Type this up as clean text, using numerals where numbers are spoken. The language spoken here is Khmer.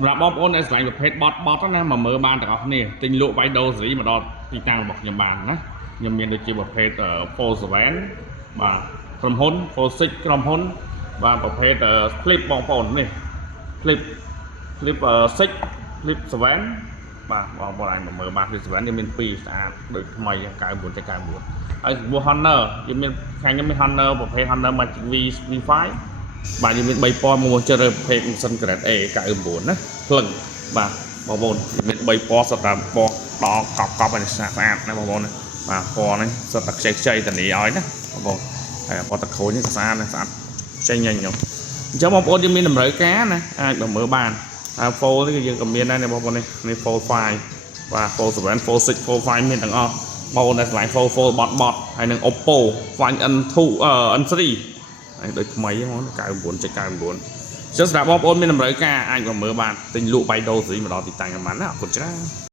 សម្រាប់បងប្អូនដែលឆ្លាញ់ប្រភេទបតណាមកមើលបានទាំងអស់គ្នាទិញលក់បៃដូសេរីមកដល់ទីតាំងរបស់ខ្ញុំបានណាខ្ញុំមានដូចជាប្រភេទ Fold7 បាទក្រុមហ៊ុន Fold6 ក្រុមហ៊ុនបាទប្រភេទ Flip បងប្អូននេះ Flip 6 Flip 7បាទបងប្អូនអាចមកមើលបាន Flip 7វាមាន2ស្អាតដូចថ្មី94.99ហើយចំពោះ Honor វាមានខាងខ្ញុំមាន Honor ប្រភេទ Honor Magic V5 បាទយើងមាន3ពណ៌មួយចិត្តប្រភេទម៉ាស៊ីន Grade A 99ណាភ្លឹងបាទបងប្អូនមាន3ពណ៌សុទ្ធតែពណ៌ដល់កប់ស្អាតណាបងប្អូនបាទពណ៌នេះសុទ្ធតែខ្ចីតានីឲ្យណាបងប្អូនហើយពណ៌ទឹកក្រូចនេះស្អាតចេញញញខ្ញុំអញ្ចឹងបងប្អូនយើងមានតម្រូវការណាអាចមកមើលបានហើយ Fold នេះយើងក៏មានដែរបងប្អូននេះ Fold5 បាទ Fold7 Fold6 Fold5 មានទាំងអស់បងប្អូនដែលឆ្លាញ់ Fold បតហើយនឹង Oppo Find N2 N3 ហើយដូចថ្មីហ្នឹង99.99ចឹងសម្រាប់បងប្អូនមានតម្រូវការអាចមកមើលបានទិញលក់បៃដូសេរីមកដល់ទីតាំងបានណាអរគុណច្រើន